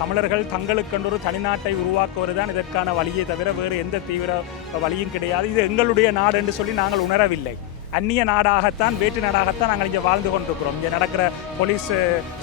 தமிழர்கள் தங்களுக்கென்று ஒரு தனிநாட்டை உருவாக்குவது தான் இதற்கான வழியை தவிர வேறு எந்த தீவிர வழியும் கிடையாது. இது எங்களுடைய நாடு என்று சொல்லி நாங்கள் உணரவில்லை. அந்நிய நாடாகத்தான், வேற்று நாடாகத்தான் நாங்கள் இங்கே வாழ்ந்து கொண்டிருக்கிறோம். இங்கே நடக்கிற போலீஸ்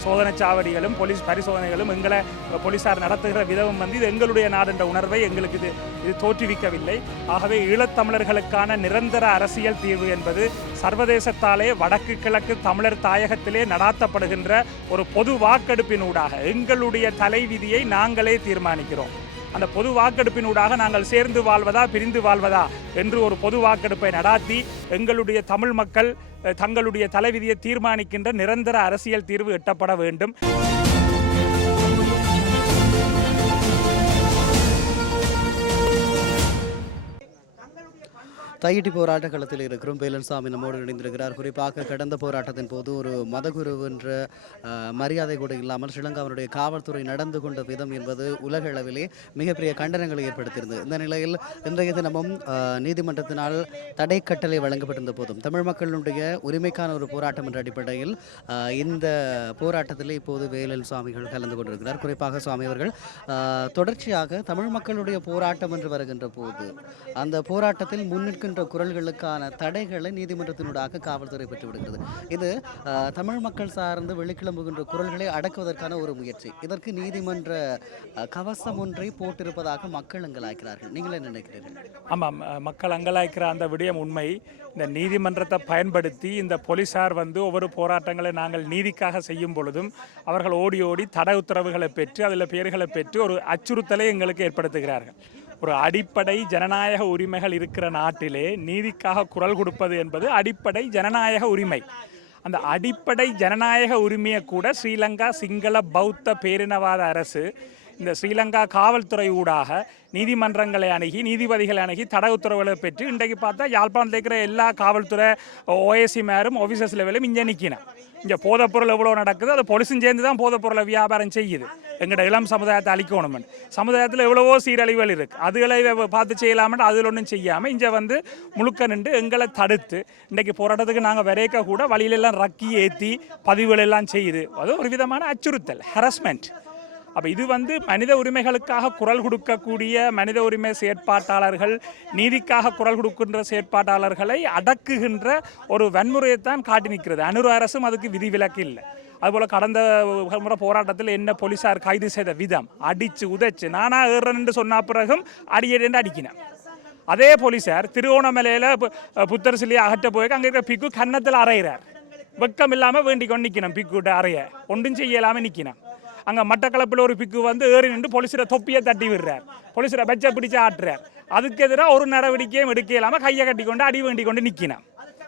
சோதனை சாவடிகளும் போலீஸ் பரிசோதனைகளும் எங்களை போலீஸார் நடத்துகிற விதமும் இது எங்களுடைய நாடு என்ற உணர்வை எங்களுக்கு இது தோற்றுவிக்கவில்லை. ஆகவே ஈழத்தமிழர்களுக்கான நிரந்தர அரசியல் தீர்வு என்பது சர்வதேசத்தாலே வடக்கு கிழக்கு தமிழர் தாயகத்திலே நடாத்தப்படுகின்ற ஒரு பொது வாக்கெடுப்பினூடாக எங்களுடைய தலைவிதியை நாங்களே தீர்மானிக்கிறோம். அந்த பொது வாக்கெடுப்பினூடாக நாங்கள் சேர்ந்து வாழ்வதா பிரிந்து வாழ்வதா என்று ஒரு பொது வாக்கெடுப்பை நடாத்தி எங்களுடைய தமிழ் மக்கள் தங்களுடைய தலைவிதியை தீர்மானிக்கின்ற நிரந்தர அரசியல் தீர்வு எட்டப்பட வேண்டும். தையிட்டி போராட்ட களத்தில் இருக்கிறோம். வேலன்சாமி நம்மோடு இணைந்திருக்கிறார். குறிப்பாக கடந்த போராட்டத்தின் போது ஒரு மதகுரு என்ற மரியாதை கூட இல்லாமல் ஸ்ரீலங்காவினுடைய காவல்துறை நடந்து கொண்ட விதம் என்பது உலக அளவிலே மிகப்பெரிய கண்டனங்களை ஏற்படுத்தியிருந்தது. இந்த நிலையில் இன்றைய தினமும் நீதிமன்றத்தினால் தடை கட்டளை வழங்கப்பட்டிருந்த போதும் தமிழ் மக்களுடைய உரிமைக்கான ஒரு போராட்டம் என்ற அடிப்படையில் இந்த போராட்டத்தில் இப்போது வேலன் சுவாமிகள் கலந்து கொண்டிருக்கிறார். குறிப்பாக சுவாமி அவர்கள் தொடர்ச்சியாக தமிழ் மக்களுடைய போராட்டம் என்று வருகின்ற போது அந்த போராட்டத்தில் முன்னிற்க குரல்களுக்கான தடைகளை நீதிமன்றத்தினூடாக காவல்துறை பெற்றுவிடுகிறது. இது தமிழ் மக்கள் சார்ந்து வெளிக்கிளம்புகின்ற குரல்களை அடக்குவதற்கான ஒரு முயற்சி. இதற்கு நீதிமன்ற கவசம் ஒன்றை போட்டிருப்பதாக மக்கள் அங்கலாய்க்கிறார்கள். நீங்கள் என்ன நினைக்கிறீர்கள்? ஆமாம், மக்கள் அங்கலாய்க்கிற அந்த விடயம் உண்மை. இந்த நீதிமன்றத்தை பயன்படுத்தி இந்த போலீசார் ஒவ்வொரு போராட்டங்களை நாங்கள் நீதிக்காக செய்யும் பொழுதும் அவர்கள் ஓடி ஓடி தடை உத்தரவுகளை பெற்று அதில் பெயர்களை பெற்று ஒரு அச்சுறுத்தலை எங்களுக்கு ஏற்படுத்துகிறார்கள். ஒரு அடிப்படை ஜனநாயக உரிமைகள் இருக்கிற நாட்டிலே நீதிக்காக குரல் கொடுப்பது என்பது அடிப்படை ஜனநாயக உரிமை. அந்த அடிப்படை ஜனநாயக உரிமையை கூட ஸ்ரீலங்கா சிங்கள பௌத்த பேரினவாத அரசு இந்த ஸ்ரீலங்கா காவல்துறை ஊடாக நீதிமன்றங்களை அணுகி நீதிபதிகளை அணுகி தடை உத்தரவுகளை பெற்று இன்றைக்கு பார்த்தா யாழ்ப்பாணத்தில் இருக்கிற எல்லா காவல்துறை ஓஎஸ்சி மேரும் ஆஃபீஸர்ஸ் லெவலும் இங்கே நிற்கணும். இங்கே போதைப்பொருள் எவ்வளோ நடக்குது, அது போலீஸும் சேர்ந்து தான் போதைப்பொருளை வியாபாரம் செய்யுது. எங்களோட இளம் சமுதாயத்தை அழிக்கணும். சமுதாயத்தில் எவ்வளவோ சீரழிவுகள் இருக்குது, அதுகளை பார்த்து செய்யலாமல் அதில் ஒன்றும் செய்யாமல் இங்கே முழுக்க நின்று எங்களை தடுத்து இன்றைக்கு போராட்டத்துக்கு நாங்கள் விரைக்க கூட வழியிலெல்லாம் ரக்கி ஏற்றி பதிவுகள் எல்லாம் செய்யுது. அது ஒரு விதமான அச்சுறுத்தல், ஹரஸ்மெண்ட். அப்போ இது மனித உரிமைகளுக்காக குரல் கொடுக்கக்கூடிய மனித உரிமை செயற்பாட்டாளர்கள், நீதிக்காக குரல் கொடுக்கின்ற செயற்பாட்டாளர்களை அடக்குகின்ற ஒரு வன்முறையைத்தான் காட்டி நிற்கிறது. அனுர அரசும் அதுக்கு விதிவிலக்கு இல்லை. அதுபோல் கடந்த முறை போராட்டத்தில் என்ன போலீஸார் கைது செய்த விதம், அடித்து உதைச்சு நானா ஏறன்னு சொன்ன பிறகும் அடியேன்னு அடிக்கினேன். அதே போலீஸார் திருவோணமலையில் புத்தர் சிலையை அகற்ற போய் அங்கே இருக்கிற பிக்கு கன்னத்தில் அறையிறார். வெக்கம் இல்லாமல் வேண்டி கொண்டு நிற்கணும். பிக்குட்ட அறைய ஒன்றும் செய்யலாமல் நிற்கணும். அங்கே மட்டக்களப்பில் ஒரு பிக்கு ஏறி நின்று போலீஸரை தொப்பியை தட்டி விடுறார், போலீஸரை பச்சை பிடிச்சி ஆட்டுறார். அதுக்கு எதிராக ஒரு நடவடிக்கையும் எடுக்க இல்லாமல் கையை கட்டி கொண்டு அடி வேண்டி கொண்டு நிற்கணும்.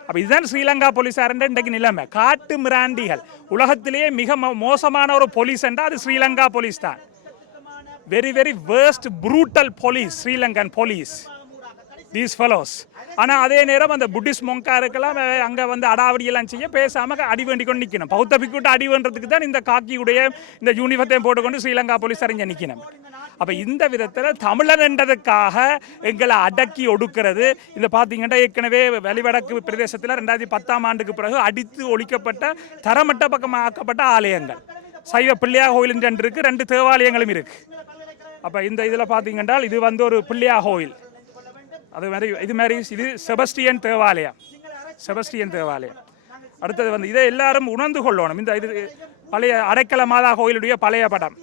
அப்போ இதுதான் ஸ்ரீலங்கா போலீஸார்ன்ற இன்றைக்கு நிலைமை. காட்டு மிராண்டிகள். உலகத்திலேயே மிக மோசமான ஒரு போலீஸ் என்றால் அது ஸ்ரீலங்கா போலீஸ் தான். Very very worst brutal police Sri Lankan police, these fellows. ஆனால் அதே நேரம் அந்த புத்திஸ்ட் மொங்காருக்கெல்லாம் அங்கே அடாவடியெல்லாம் செய்ய பேசாமல் அடி வேண்டி கொண்டு நிற்கணும். பௌத்த பிக்குட்டு அடி வேண்டதுக்கு தான் இந்த காக்கியுடைய இந்த யூனிஃபார்த்தையும் போட்டுக்கொண்டு ஸ்ரீலங்கா போலீஸார் இங்கே நிற்கணும். அப்போ இந்த விதத்தில் தமிழர் என்றதுக்காக எங்களை அடக்கி ஒடுக்கிறது. இந்த பார்த்தீங்கன்னா ஏற்கனவே வெளிவடக்கு பிரதேசத்தில் 2010ஆம் ஆண்டுக்கு பிறகு அடித்து ஒழிக்கப்பட்ட தரமட்ட பக்கமாக்கப்பட்ட ஆலயங்கள், சைவ பிள்ளையார் கோயில் இருக்குது, 2 தேவாலயங்களும் இருக்குது. அப்போ இந்த இதில் பார்த்தீங்கன்னா இது ஒரு பிள்ளையார் கோயில், அது மாதிரி இது செபஸ்டியன் தேவாலயம். அடுத்தது இதை எல்லாரும் உணர்ந்து கொள்ளணும். இந்த இது பழைய அடைக்கல மாதா கோயிலுடைய பழைய படம்.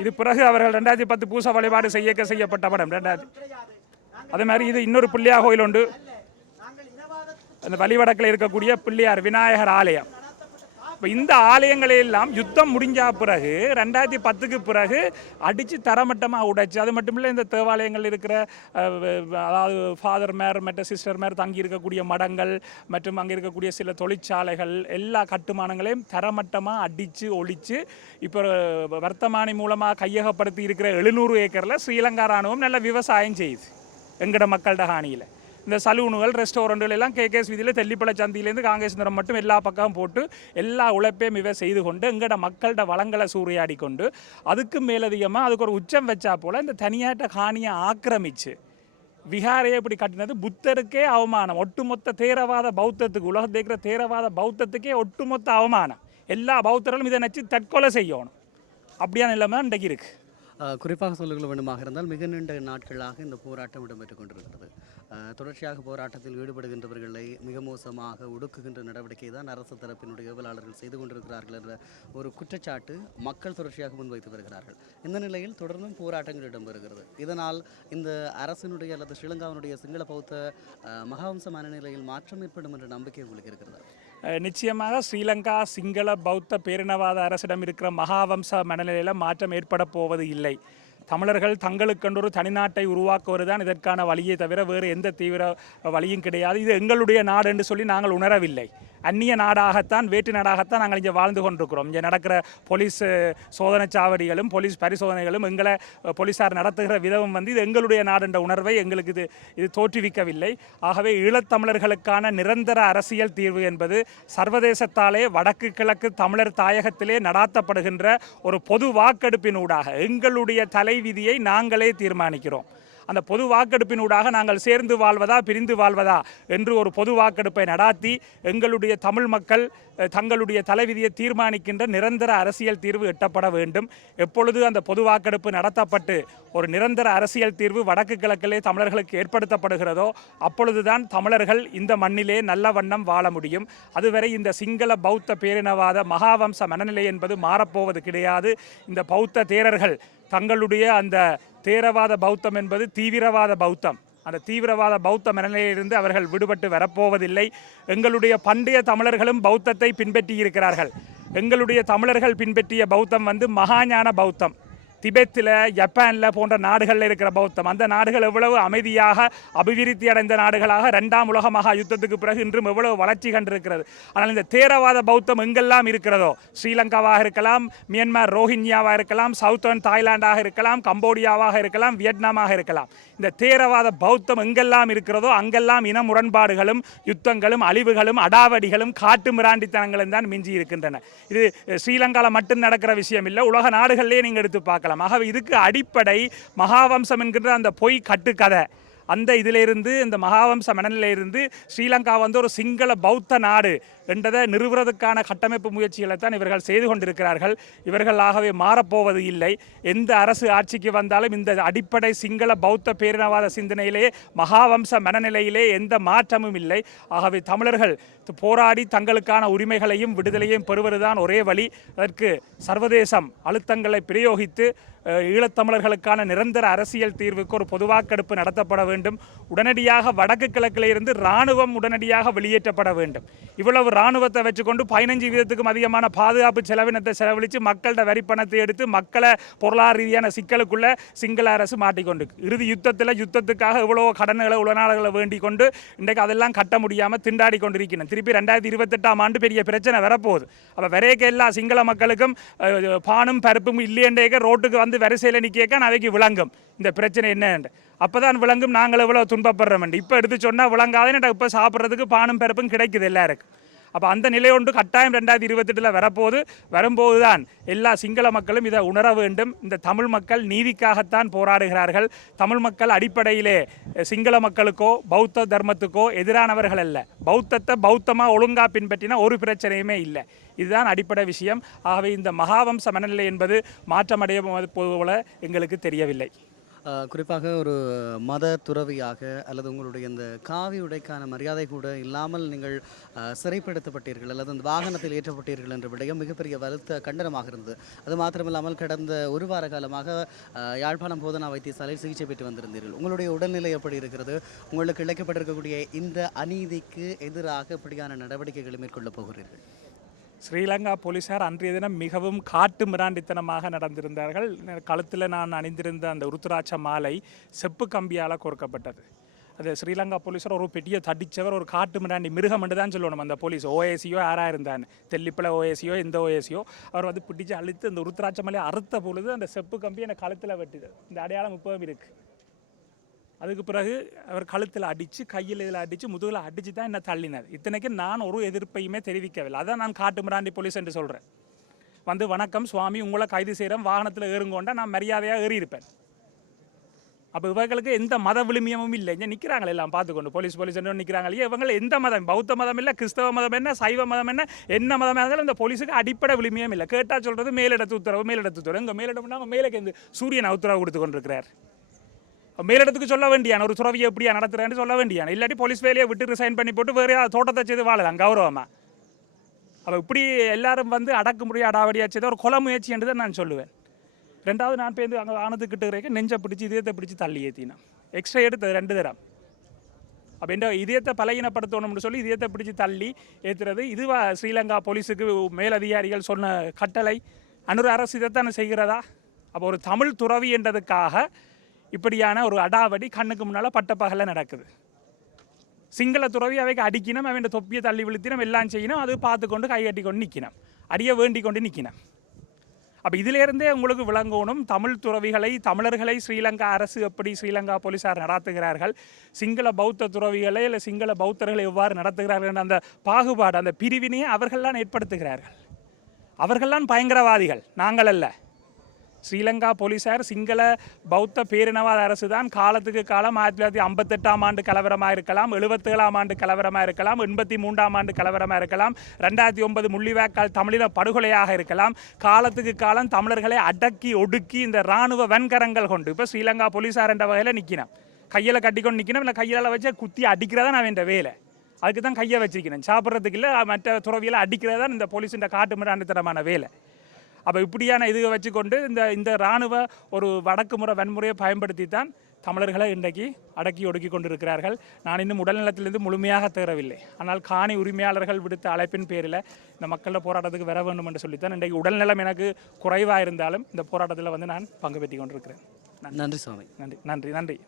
இது பிறகு அவர்கள் 2010 பூச வழிபாடு செய்யப்பட்ட படம் 2000. அதே மாதிரி இது இன்னொரு பிள்ளையார் கோயில் உண்டு, அந்த வழிவடக்கில் இருக்கக்கூடிய பிள்ளையார் விநாயகர் ஆலயம். இப்போ இந்த ஆலயங்களை எல்லாம் யுத்தம் முடிஞ்ச பிறகு 2010க்கு பிறகு அடித்து தரமட்டமாக உடைச்சு, அது மட்டும் இல்லை இந்த தேவாலயங்கள் இருக்கிற அதாவது ஃபாதர் மேர் மற்ற சிஸ்டர் மேர் தங்கி இருக்கக்கூடிய மடங்கள் மற்றும் அங்கே இருக்கக்கூடிய சில தொழிற்சாலைகள் எல்லா கட்டுமானங்களையும் தரமட்டமாக அடித்து ஒழித்து இப்போ வர்த்தமானி மூலமாக கையகப்படுத்தி இருக்கிற 700 ஏக்கரில் ஸ்ரீலங்கா ராணுவம் நல்ல விவசாயம் செய்யுது எங்கட மக்கள்கிட்ட ஹானியில். இந்த சலூனுகள் ரெஸ்டாரண்ட்டுகள் எல்லாம் கேகேஎஸ் வீதியில் தெல்லிப்பளை சந்தியிலேருந்து காங்கேசந்திரம் மட்டும் எல்லா பக்கமும் போட்டு எல்லா உழைப்பையும் இவை செய்து கொண்டு எங்கட மக்கள்கிட்ட வளங்களை சூறையாடி கொண்டு அதுக்கு மேலதிகமாக அதுக்கு ஒரு உச்சம் வச்சா போல் இந்த தனியாட்ட காணியை ஆக்கிரமித்து விஹாரையை இப்படி கட்டினது புத்தருக்கே அவமானம். ஒட்டுமொத்த தேரவாத பௌத்தத்துக்கு, உலகத்தில் இருக்கிற தேரவாத பௌத்தத்துக்கே ஒட்டுமொத்த அவமானம். எல்லா பௌத்தர்களும் இதை நினச்சி தற்கொலை செய்யணும். அப்படியான நிலைமை தான் இன்றைக்கு இருக்குது. குறிப்பாக சொல்லுகள் வேண்டுமாக இருந்தால் மிக நீண்ட நாட்களாக இந்த போராட்டம் இடம்பெற்றுக் கொண்டிருக்கிறது. தொடர்ச்சியாக போராட்டத்தில் ஈடுபடுகின்றவர்களை மிக மோசமாக ஒடுக்குகின்ற நடவடிக்கை தான் அரசு தரப்பினுடைய ஏவலாளர்கள் செய்து கொண்டிருக்கிறார்கள் என்ற ஒரு குற்றச்சாட்டு மக்கள் தொடர்ச்சியாக முன்வைத்து வருகிறார்கள். இந்த நிலையில் தொடர்ந்தும் போராட்டங்கள் இடம்பெறுகிறது. இதனால் இந்த அரசினுடைய அல்லது ஸ்ரீலங்காவினுடைய சிங்கள பௌத்த மகாவம்ச மனநிலையில் மாற்றம் ஏற்படும் என்ற நம்பிக்கை உங்களுக்கு இருக்கிறதா? நிச்சயமாக ஸ்ரீலங்கா சிங்கள பௌத்த பேரினவாத அரசிடம் இருக்கிற மகாவம்ச மனநிலையில் மாற்றம் ஏற்பட போவது இல்லை. தமிழர்கள் தங்களுக்கென்றொரு தனிநாட்டை உருவாக்குவது தான் இதற்கான வழியை தவிர வேறு எந்த தீவிர வழியும் கிடையாது. இது எங்களுடைய நாடு என்று சொல்லி நாங்கள் உணரவில்லை. அந்நிய நாடாகத்தான், வேற்று நாடாகத்தான் நாங்கள் இங்கே வாழ்ந்து கொண்டிருக்கிறோம். இங்கே நடக்கிற போலீஸ் சோதனைச்சாவடிகளும் போலீஸ் பரிசோதனைகளும் எங்களை போலீஸார் நடத்துகிற விதமும் இது எங்களுடைய நாடு என்ற உணர்வை எங்களுக்கு இது தோற்றுவிக்கவில்லை. ஆகவே ஈழத்தமிழர்களுக்கான நிரந்தர அரசியல் தீர்வு என்பது சர்வதேசத்தாலே வடக்கு கிழக்கு தமிழர் தாயகத்திலே நடாத்தப்படுகின்ற ஒரு பொது வாக்கெடுப்பினூடாக எங்களுடைய தலைவிதியை நாங்களே தீர்மானிக்கிறோம். அந்த பொது வாக்கெடுப்பினூடாக நாங்கள் சேர்ந்து வாழ்வதா பிரிந்து வாழ்வதா என்று ஒரு பொது வாக்கெடுப்பை நடாத்தி எங்களுடைய தமிழ் மக்கள் தங்களுடைய தலைவிதியை தீர்மானிக்கின்ற நிரந்தர அரசியல் தீர்வு எட்டப்பட வேண்டும். எப்பொழுது அந்த பொது வாக்கெடுப்பு நடத்தப்பட்டு ஒரு நிரந்தர அரசியல் தீர்வு வடக்கு கிழக்கிலே தமிழர்களுக்கு ஏற்படுத்தப்படுகிறதோ அப்பொழுதுதான் தமிழர்கள் இந்த மண்ணிலே நல்ல வண்ணம் வாழ முடியும். அதுவரை இந்த சிங்கள பௌத்த பேரினவாத மகாவம்ச மனநிலை என்பது மாறப்போவது கிடையாது. இந்த பௌத்த தேரர்கள் தங்களுடைய அந்த தேரவாத பௌத்தம் என்பது தீவிரவாத பௌத்தம். அந்த தீவிரவாத பௌத்த மனநிலையிலிருந்து அவர்கள் விடுபட்டு வரப்போவதில்லை. எங்களுடைய பண்டைய தமிழர்களும் பௌத்தத்தை பின்பற்றி இருக்கிறார்கள். எங்களுடைய தமிழர்கள் பின்பற்றிய பௌத்தம் மகாஞான பௌத்தம். திபெத்தில், ஜப்பானில் போன்ற நாடுகளில் இருக்கிற பௌத்தம், அந்த நாடுகள் எவ்வளவு அமைதியாக அபிவிருத்தி அடைந்த நாடுகளாக 2ஆம் உலக மகா யுத்தத்துக்கு பிறகு இன்றும் எவ்வளவு வளர்ச்சி கண்டிருக்கிறது. ஆனால் இந்த தேரவாத பௌத்தம் எங்கெல்லாம் இருக்கிறதோ, ஸ்ரீலங்காவாக இருக்கலாம், மியான்மர் ரோஹிங்கியாவாக இருக்கலாம், சவுத்தர்ன் தாய்லாண்டாக இருக்கலாம், கம்போடியாவாக இருக்கலாம், வியட்நாமாக இருக்கலாம், இந்த தேரவாத பௌத்தம் எங்கெல்லாம் இருக்கிறதோ அங்கெல்லாம் இன முரண்பாடுகளும் யுத்தங்களும் அழிவுகளும் அடாவடிகளும் காட்டு மிராண்டித்தனங்களும் தான் மிஞ்சி இருக்கின்றன. இது ஸ்ரீலங்காவில் மட்டும் நடக்கிற விஷயம் இல்லை, உலக நாடுகளிலே நீங்கள் எடுத்து பார்க்கலாம். ஆகவே இதுக்கு அடிப்படை மகாவம்சம் என்கின்ற அந்த பொய் கட்டுக்கதை. அந்த இதிலிருந்து, இந்த மகாவம்ச மனநிலையிலிருந்து ஸ்ரீலங்கா ஒரு சிங்கள பௌத்த நாடு என்றதை நிறுவுவதற்கான கட்டமைப்பு முயற்சிகளை தான் இவர்கள் செய்து கொண்டிருக்கிறார்கள். இவர்களாகவே மாறப்போவது இல்லை. எந்த அரசு ஆட்சிக்கு வந்தாலும் இந்த அடிப்படை சிங்கள பௌத்த பேரினவாத சிந்தனையிலே, மகாவம்ச மனநிலையிலே எந்த மாற்றமும் இல்லை. ஆகவே தமிழர்கள் போராடி தங்களுக்கான உரிமைகளையும் விடுதலையும் பெறுவதுதான் ஒரே வழி. அதற்கு சர்வதேசம் அழுத்தங்களை பிரயோகித்து ஈழத்தமிழர்களுக்கான நிரந்தர அரசியல் தீர்வுக்கு ஒரு பொதுவாக்கெடுப்பு நடத்தப்பட வேண்டும். உடனடியாக வடக்கு கிழக்கிலிருந்து இராணுவம் உடனடியாக வெளியேற்றப்பட வேண்டும். இவ்வளவு இராணுவத்தை வச்சுக்கொண்டு 15% அதிகமான பாதுகாப்பு செலவினத்தை செலவழித்து மக்களோட வரிப்பணத்தை எடுத்து மக்களை பொருளாதார ரீதியான சிக்கலுக்குள்ள சிங்கள அரசு மாட்டிக்கொண்டு இறுதி யுத்தத்துக்காக இவ்வளவு கடன்களை உலநாடுகளை வேண்டிக் கொண்டு இன்றைக்கு அதெல்லாம் கட்ட முடியாமல் திண்டாடி கொண்டிருக்கிறேன். திருப்பி 2028ஆம் ஆண்டு பெரிய பிரச்சனை வரப்போகுது. அப்போ வரையக்க எல்லா சிங்கள மக்களுக்கும் பானும் பருப்பும் இல்லையண்டேக்க ரோட்டுக்கு வரிசையில் நிற்க அவைக்கு விளங்கும் இந்த பிரச்சனை என்ன. அப்போதான் விளங்கும் நாங்கள் எவ்வளோ துன்பப்படுறோம். இப்போ எடுத்து சொன்னால் விளங்காதே. இப்போ சாப்பிட்றதுக்கு பானும் பருப்பும் கிடைக்குது எல்லாருக்கும். அப்போ அந்த நிலை ஒன்று கட்டாயம் 2028 வரும்போது தான் எல்லா சிங்கள மக்களும் இதை உணர வேண்டும். இந்த தமிழ் மக்கள் நீதிக்காகத்தான் போராடுகிறார்கள். தமிழ் மக்கள் அடிப்படையிலே சிங்கள மக்களுக்கோ பௌத்த தர்மத்துக்கோ எதிரானவர்கள் அல்ல. பௌத்தத்தை பௌத்தமாக ஒழுங்காக பின்பற்றினா ஒரு பிரச்சனையுமே இல்லை. இதுதான் அடிப்படை விஷயம். ஆகவே இந்த மகாவம்ச மனநிலை என்பது மாற்றமடைய போல எங்களுக்கு தெரியவில்லை. குறிப்பாக ஒரு மத துறவியாக அல்லது உங்களுடைய இந்த காவி உடைக்கான மரியாதை கூட இல்லாமல் நீங்கள் சிறைப்படுத்தப்பட்டீர்கள் அல்லது அந்த வாகனத்தில் ஏற்றப்பட்டீர்கள் என்ற விடயம் மிகப்பெரிய வருத்த கண்டனமாக இருந்தது. அது மாத்திரமில்லாமல் கடந்த ஒரு வார காலமாக யாழ்ப்பாணம் போதனா வைத்தியசாலையில் சிகிச்சை பெற்று வந்திருந்தீர்கள். உங்களுடைய உடல்நிலை எப்படி இருக்கிறது? உங்களுக்கு இழைக்கப்பட்டிருக்கக்கூடிய இந்த அநீதிக்கு எதிராக எப்படியான நடவடிக்கைகளை மேற்கொள்ளப் போகிறீர்கள்? ஸ்ரீலங்கா போலீசார் அன்றைய தினம் மிகவும் காட்டு மிராண்டித்தனமாக நடந்திருந்தார்கள். கழுத்தில் நான் அணிந்திருந்த அந்த உருத்துராட்ச மாலை செப்பு கம்பியால் கோர்க்கப்பட்டது. அது ஸ்ரீலங்கா போலீஸார் ஒரு பெட்டியை தடித்தவர், ஒரு காட்டு மிராண்டி மிருகம் என்று தான் சொல்லணும். அந்த போலீஸ் ஓஏசியோ யாராக இருந்தான், தெல்லிப்பளை ஓஏசியோ எந்த ஓஏசியோ, அவர் பிடிச்சு அழுத்து அந்த உருத்துராட்ச மாலையை அறுத்த பொழுது அந்த செப்பு கம்பி எனக்கு கழுத்தில் வெட்டுது. இந்த அடையாளம் இப்போவும் இருக்குது. அதுக்கு பிறகு அவர் கழுத்தில் அடித்து, கையில் இதில் அடித்து, முதுகில் அடித்து தான் என்ன தள்ளினார். இத்தனைக்கு நான் ஒரு எதிர்ப்பையுமே தெரிவிக்கவில்லை. அதான் நான் காட்டு மிராண்டி போலீஸ் என்று சொல்கிறேன். வணக்கம் சுவாமி, உங்களை கைது செய்கிறேன், வாகனத்தில் ஏறுங்கொண்டா நான் மரியாதையாக ஏறியிருப்பேன். அப்போ இவங்களுக்கு எந்த மத விழுமியமும் இல்லை. இங்கே நிற்கிறாங்களே எல்லாம் பார்த்துக்கொண்டு போலீஸ் நிற்கிறாங்க இல்லையா, இவங்க எந்த மதம், பௌத்த மதம் இல்லை, கிறிஸ்தவ மதம் சைவ மதம் என்ன மதமாக இருந்தாலும் இந்த போலீஸுக்கு அடிப்படை விழுமியம் இல்லை. கேட்டால் சொல்கிறது மேலிடத்து உத்தரவு இங்கே மேலிடம் அவங்க மேலே இந்த சூரியன் உத்தரவு கொடுத்து கொண்டிருக்கிறார். மேலிடத்துக்கு சொல்ல வேண்டியான ஒரு துறவியை எப்படியா நடத்துகிறேன்னு சொல்ல வேண்டியான, இல்லாட்டி போலீஸ் வேலையை விட்டு ரிசைன் பண்ணி போட்டு வேறு தோட்டத்தை செய்து வாழலாம் கௌரவமாக. அப்போ இப்படி எல்லாரும் அடக்குமுறை அடாவடியாக செய்த ஒரு கொலை முயற்சி என்று தான் நான் சொல்லுவேன். ரெண்டாவது நான் பேருந்து அங்கே ஆனதுக்கிட்ட இருக்க நெஞ்சை பிடிச்சி இதயத்தை பிடிச்சி தள்ளி ஏற்றினேன். எக்ஸ்ட்ரா எடுத்தது 2 தரம். அப்போ இந்த இதயத்தை பலகீனப்படுத்தணும்னு சொல்லி இதயத்தை பிடிச்சி தள்ளி ஏற்றுறது இதுவா ஸ்ரீலங்கா போலீஸுக்கு மேலதிகாரிகள் சொன்ன கட்டளை? அனுர அரசு இதைத்தானே செய்கிறதா? அப்போ ஒரு தமிழ் துறவி என்றதுக்காக இப்படியான ஒரு அடாவடி கண்ணுக்கு முன்னால் பட்டப்பகலில் நடக்குது. சிங்கள துறவி அவைக்கு அடிக்கணும், அவன் தொப்பியை தள்ளி விழுத்தினம், எல்லாம் செய்யணும், அது பார்த்து கொண்டு கை கட்டி கொண்டு நிற்கணும், அடியை வேண்டி கொண்டு நிற்கணும். அப்போ இதிலேருந்தே உங்களுக்கு விளங்கணும் தமிழ் துறவிகளை, தமிழர்களை ஸ்ரீலங்கா அரசு எப்படி ஸ்ரீலங்கா போலீஸார் நடத்துகிறார்கள், சிங்கள பௌத்த துறவிகளை இல்லை சிங்கள பௌத்தர்களை எவ்வாறு நடத்துகிறார்கள் என்ற அந்த பாகுபாடு, அந்த பிரிவினையை அவர்கள்லாம் ஏற்படுத்துகிறார்கள். அவர்கள்லாம் பயங்கரவாதிகள், நாங்கள் அல்ல. ஸ்ரீலங்கா போலீஸார் சிங்கள பௌத்த பேரினவாத அரசு தான். காலத்துக்கு காலம் 1958ஆம் ஆண்டு கலவரமாக இருக்கலாம், 77ஆம் ஆண்டு கலவரமாக இருக்கலாம், 83ஆம் ஆண்டு கலவரமாக இருக்கலாம், 2009 முள்ளிவாய்க்கால் தமிழீழ படுகொலையாக இருக்கலாம். காலத்துக்கு காலம் தமிழர்களை அடக்கி ஒடுக்கி இந்த இராணுவ வன்கரங்கள் கொண்டு இப்போ ஸ்ரீலங்கா போலீஸார் என்ற வகையில் நிற்கணும், கையில் கட்டிக்கொண்டு நிற்கணும், இல்லை கையால் வச்சு குத்தி அடிக்கிறதா நான் என்ற வேலை. அதுக்கு தான் கையை வச்சிருக்கணும், சாப்பிட்றதுக்கு இல்லை, மற்ற துறவியில் அடிக்கிறது தான் இந்த போலீஸின் காட்டு மிராண்டித்தனமான வேலை. அப்போ இப்படியான இதுவை வச்சுக்கொண்டு இந்த இராணுவ ஒரு வடக்குமுறை வன்முறையை பயன்படுத்தி தான் தமிழர்களை இன்றைக்கு அடக்கி ஒடுக்கி கொண்டிருக்கிறார்கள். நான் இன்னும் உடல்நலத்திலிருந்து முழுமையாக தேரவில்லை. ஆனால் காணி உரிமையாளர்கள் விடுத்த அழைப்பின் பேரில் இந்த மக்களோட போராட்டத்துக்கு வர வேண்டும் என்று சொல்லித்தான் இன்றைக்கு உடல்நலம் எனக்கு குறைவாக இருந்தாலும் இந்த போராட்டத்தில் நான் பங்கு பெற்றி கொண்டிருக்கிறேன். நன்றி சுவாமி. நன்றி.